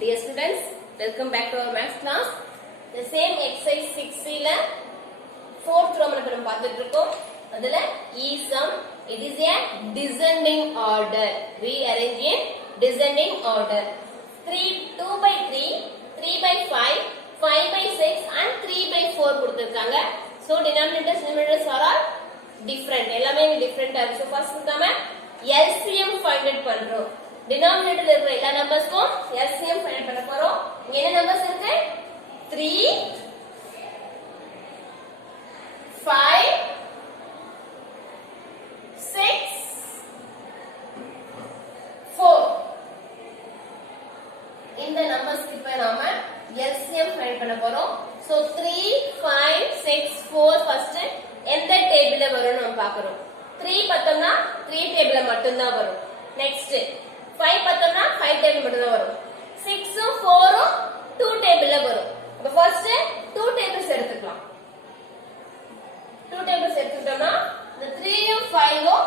Dear students, welcome back to our maths class. The same exercise 6 ல 4th row நம்ம பார்த்துட்டு இருக்கோம். அதுல is sum. It is a descending order. Rearrange in descending order. 2 by 3, 3 by 5, 5 by 6 and 3 by 4 கொடுத்திருக்காங்க. So denominators numerators are all different. எல்லாமே different ஆ இருக்கு. So first நாம LCM find out பண்றோம். Denominator இருக்கிற எல்லா நம்பர்ஸ்க்கும் LCM find பண்ண போறோம். என்ன நம்பர்ஸ் இருக்கு? 3 5 6 4 இந்த நம்பர்ஸ்க்கு இப்ப நாம LCM find பண்ண போறோம். So 3 5 6 4 ஃபர்ஸ்ட் எந்த டேபிள்ல வரும்னு நம்ம பார்க்கறோம். 3 பார்த்தோம்னா 3 டேபிள்ல மட்டும் தான் வரும். நெக்ஸ்ட் 5 பார்த்தோம்னா 5 டேபிள் மட்டும் தான் வரும். 6 உம் 4 உம் 2 டேபிள்ல வரும். அப்ப ஃபர்ஸ்ட் 2 டேபிள்ஸ் எடுத்துக்கலாம். 2 டேபிள்ஸ் எடுத்துட்டோம்னா இந்த 3 உம் 5 உம்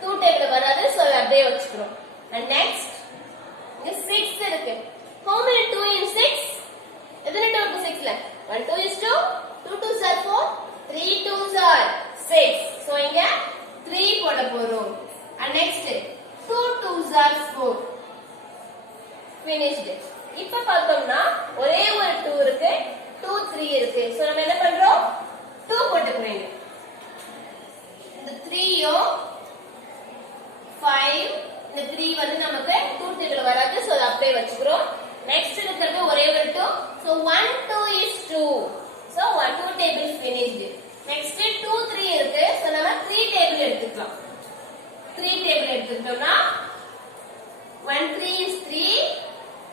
2 டேபிள்ல வராது. சோ அப்படியே வச்சுக்கிறோம். And next இங்க 6 இருக்கு. How many 2 in 6? எத்தனை 2 to 6 ல? 1 2 is 2, 2 2s are 4, 3 2s are 6. So இங்க 3 போட போறோம். And next 2 2s are 4. Finished. இப்ப பார்த்தோம்னா ஒரே ஒரு 2 இருக்கு, 2 3 இருக்கு. சோ நம்ம என்ன பண்றோம்? 2 போட்டுக்கறீங்க. இந்த 3 யோ 5 இந்த 3 வந்து நமக்கு 2 டேபிள் வராது. சோ அத அப்படியே வச்சுக்கிறோம். நெக்ஸ்ட் இருக்கிறது ஒரே ஒரு 2. So 1 2 is 2. So 1 2 table finished. Next 2 3 இருக்கு. So நம்ம 3 டேபிள் எடுத்துக்கலாம். 3 டேபிள் எடுத்துட்டோம்னா 1 3 is 3,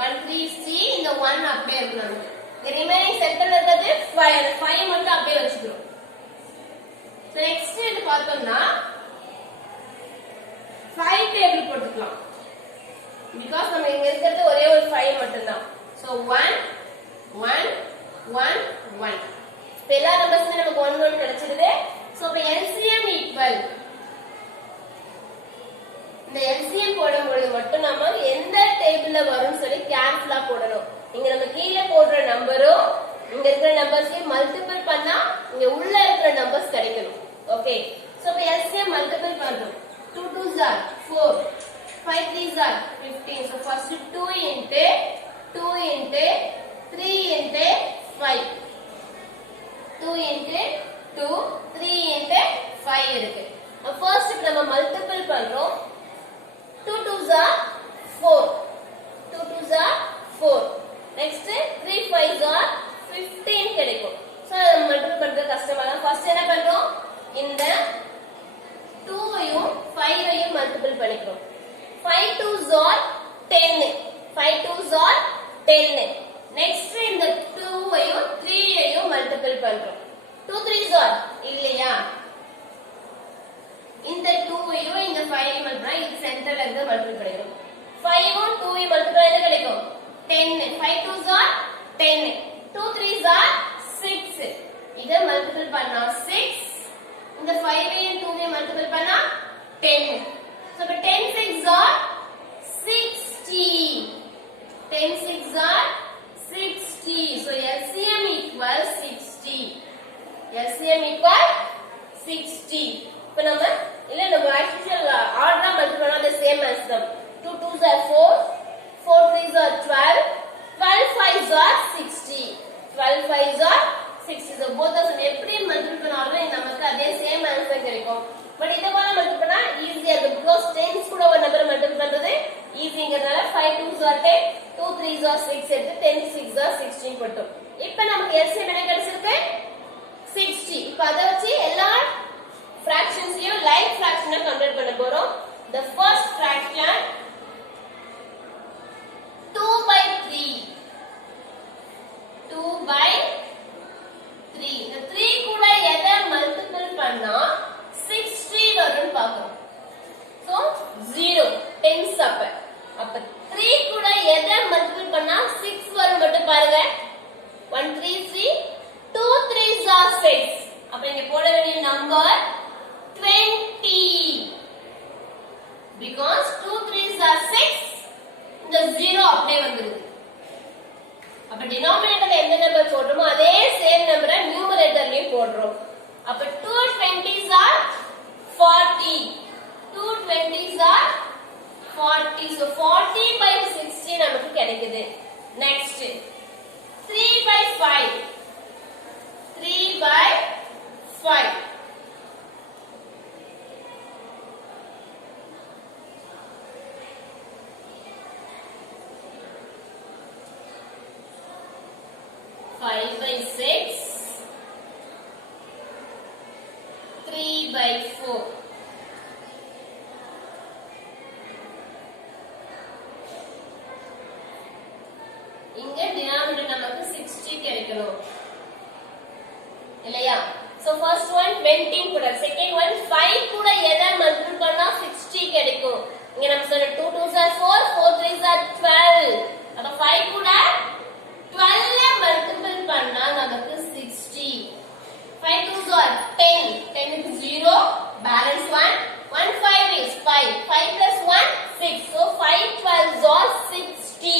1 3 is 3. இந்த 1 அப்படியே இருக்கு நமக்கு. The remaining சென்டர்ல இருக்கிறது 5. 5 மட்டும் அப்படியே வச்சுக்கிறோம். So next இது பார்த்தோம்னா 5 டேபிள் போட்டுக்கலாம். Because நம்ம இங்க இருக்கிறது ஒரே ஒரு 5 மட்டும் தான். So 1 1 1 1. எல்லா நம்பர்ஸ்மே நமக்கு 1 1 கிடைச்சிருது. So இப்ப LCM equal இந்த LCM போடும்போது மட்டும் நாம எந்த டேபிள்ல வரும்னு சொல்லி கேர்ஃபுல்லா போடணும். இங்க நம்ம கீழ போடுற நம்பரும் இங்க இருக்கிற நம்பர்ஸையும் மல்டிபிள் பண்ணா இங்க உள்ள இருக்கிற நம்பர்ஸ் கிடைக்கணும். ஓகே. சோ இப்ப LCM மல்டிபிள் பண்றோம். 2 2s are 4, 5 3s are 15. So first 2 into 2 into 3 into 5. 2 into 2 3 into 5 இருக்கு. First நம்ம மல்டிபிள் பண்றோம். 2 2s are 4. 2 2s are 4. Next 3 5s are 15 கிடைக்கும். சோ நம்ம மல்டிபிள் பண்றது கஷ்டமா தான். ஃபர்ஸ்ட் என்ன பண்றோம்? இந்த 2 ஐயும் 5 ஐயும் மல்டிபிள் பண்ணிக்கிறோம். 5 2s are 10. 5 2s are 10. Next இந்த 2 ஐயும் 3 ஐயும் மல்டிபிள் பண்றோம். 2 3s are இல்லையா? இந்த 2 ஐயும் இந்த 5 ஐயும் மல்டிபிள் இது சென்டர்ல இருந்து மல்டிபிள் பண்ணிக்கிறோம். 5 உம் 2 ஐயும் மல்டிபிள் என்ன கிடைக்கும்? 10. 5 2s are 10. 2 3s are 6. இத மல்டிபிள் பண்ணா 6. இந்த 5 ஐயும் 2 ஐயும் மல்டிபிள் பண்ணா 10. So 10 6s are 60. 10 6s are 60. So LCM equals 60. LCM equal 60. இப்ப நம்ம இல்ல நம்ம ஆக்சுவல் ஆர்டரா மல்டிபிள் பண்ணா the same as them. 2 2s are 4, 4 3s are 12, 12 5s are 60. 12 5s are 60. So both of them எப்படி மல்டிபிள் பண்ணாலும் நமக்கு அதே சேம் ஆன்சர் கிடைக்கும். பட் இத போல மல்டிபிள் பண்ணா ஈஸியா இருக்கு. because 10s கூட ஒரு நம்பர் மல்டிபிள் பண்றது ஈஸிங்கறதால 5 2s are 10, 2 3s are 6 எடுத்து 10 6s are 16 போட்டோம். இப்போ நமக்கு LCM என்ன கிடைச்சிருக்கு? 60. இப்போ அத வச்சு எல்லா fractionsையும் லைக் fraction கன்வெர்ட் பண்ண போறோம். The first fraction 2 by 3. 2 by 3. இந்த 3 கூட எத மல்டிபிள் பண்ணா 60 வரும்னு பார்க்கணும். So 0 10s அப்ப 3 கூட எத மல்டிபிள் பண்ணா 6 வரும் மட்டும் பாருங்க. 1 3 3, 2 3s are 6. அப்ப இங்க போட வேண்டிய நம்பர் 20. Because 2 3s are 6, அப்ப 2 20s are 40. 2 20s are 40. So 40 by 60 நமக்கு கிடைக்குது. Next 3 by 5. 3 by 5. 5 by 6. 3 by 4. இங்க denominator நமக்கு 60 கிடைக்கணும் இல்லையா? So first one 20 கூட, second one 5 கூட எதை மல்டிபிள் பண்ணா 60 கிடைக்கும். இங்க நம்ம சொன்ன 2 2s are 4, 4 3s are 12. அப்ப 5 கூட 12 மல்டிபிள் பண்ணா நமக்கு 60. 5 2s are 10. 10 is 0. Balance 1. 1 5 is 5. 5 plus 1 6. So 5 12s are 60.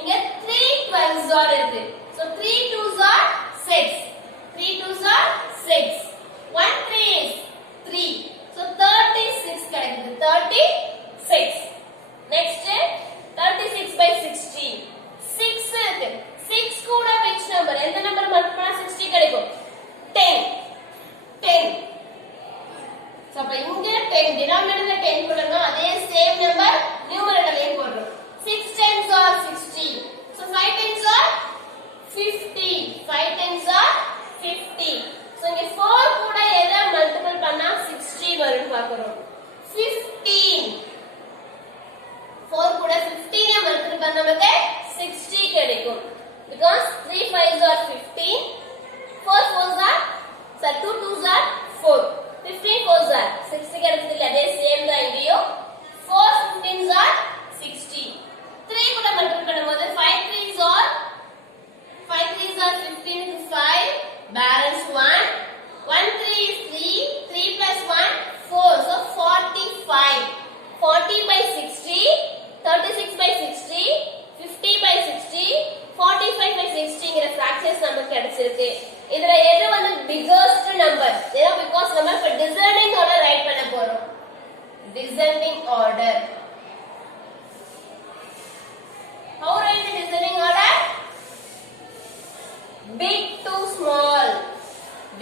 இங்க 3 12s are இருக்கு. So 3 2s are 6. 3 2s are 6. 1 3 is 3. So 36 கிடைக்குது. 36. Next 36 by 60. 6 இருக்கு. 6 கூட which number? எந்த நம்பர் மல்டிபிள் பண்ணா 60 கிடைக்கும்? 10. 10. So அப்ப இங்க 10 denominator 10 போடணும். அதே same number numerator ல போடுறோம். 6 10s are 60. So 5 10s are 50. 5 10s are 50. So இங்க 4 கூட எதை மல்டிபிள் பண்ணா 60 வரும்னு பார்க்கறோம். 15. 4 கூட 15 மல்டிபிள் பண்ணா நமக்கு 60 கிடைக்கும். Because 3 5s are 15. 4 4s are 2 2s are 4. 15 4s are 60 கிடைச்சதுல அதே சேம் தான் இங்கேயும். 4 15s are 60. 3 கூட மல்டிபிள் பண்ணும்போது 5 3s are 15 is 5. Balance 1. 1 3 is 3. 3 plus 1 4. So 45. 40 by 60. 36 by 60. 50 by 60. 45 by 60 ங்கிற fractions நமக்கு கிடைச்சிருக்கு. இதுல எது வந்து biggest number? ஏன்னா because நம்ம இப்ப descending order ரைட் பண்ண போறோம். Descending order. How write the descending order? Big to small.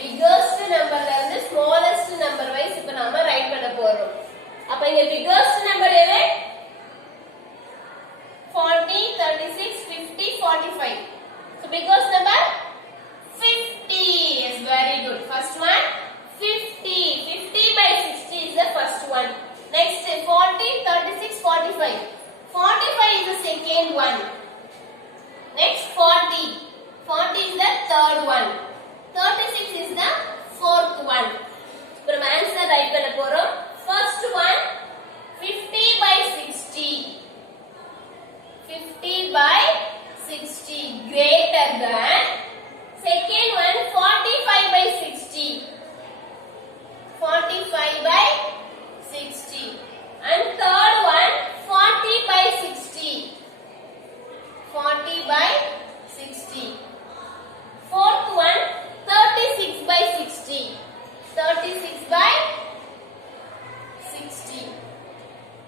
Biggest number ல இருந்து smallest number wise இப்ப நாம ரைட் பண்ண போறோம். அப்ப இங்க biggest number எது? 40 36 50 45. So biggest number 50. Yes, very good. First one 50. 50 by 60 is the first one. Next 40 36 45. 45 is the second one. Next 40. 40 is the third one. 36 is the fourth one. So நம்ம answer right பண்ண போறோம். First one 50 by 60. 50 by 60 greater than. Second one 45 by 60. 45 by 60. And third one 40 by 60. 40 by 60. Fourth one 36 by 60. 36 by 60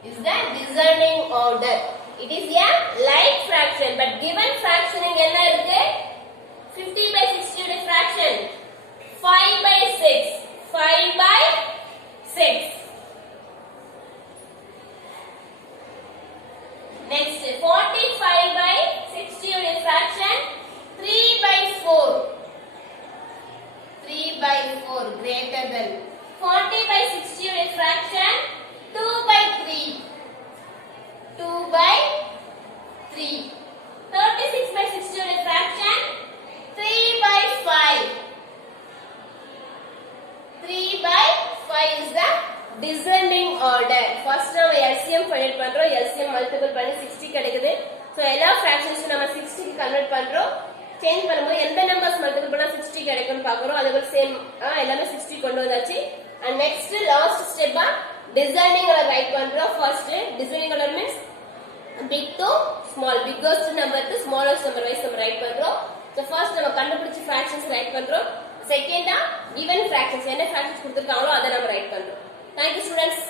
is the descending order. It is a like fraction, but given fraction என்ன இருக்கு? 50 by 60 உடைய fraction 5 by 6. 5 by 6. Next 45 by 60 உடைய fraction 3 by 4. 3 by 4 greater than. 40 by 60 உடைய fraction 2 by 3. 2 by 3. 36 by 60 உடைய fraction 3 by 5. 3 by 5 is the descending order. First நம்ம LCM find பண்றோம். LCM multiple பண்ணி 60 கிடைக்குது. சோ எல்லா fractions நம்ம 60 க்கு கன்வர்ட் பண்றோம். சேஞ்ச் பண்ணும்போது எந்த நம்பர்ஸ் மல்டிபிள் பண்ணா 60 கிடைக்கும்னு பார்க்கறோம். அதுக்கு சேம் எல்லாமே 60 கொண்டு வந்தாச்சு. And next last step descending order right பண்றோம். First descending order means big to small, biggest number to smallest number wise நம்ம ரைட் பண்றோம். So first நம்ம கண்டுபிடிச்ச fractions ரைட் பண்றோம். செகண்டா given fractions என்ன fractions கொடுத்திருக்காங்களோ அதை நம்ம ரைட் பண்றோம். Thank you students.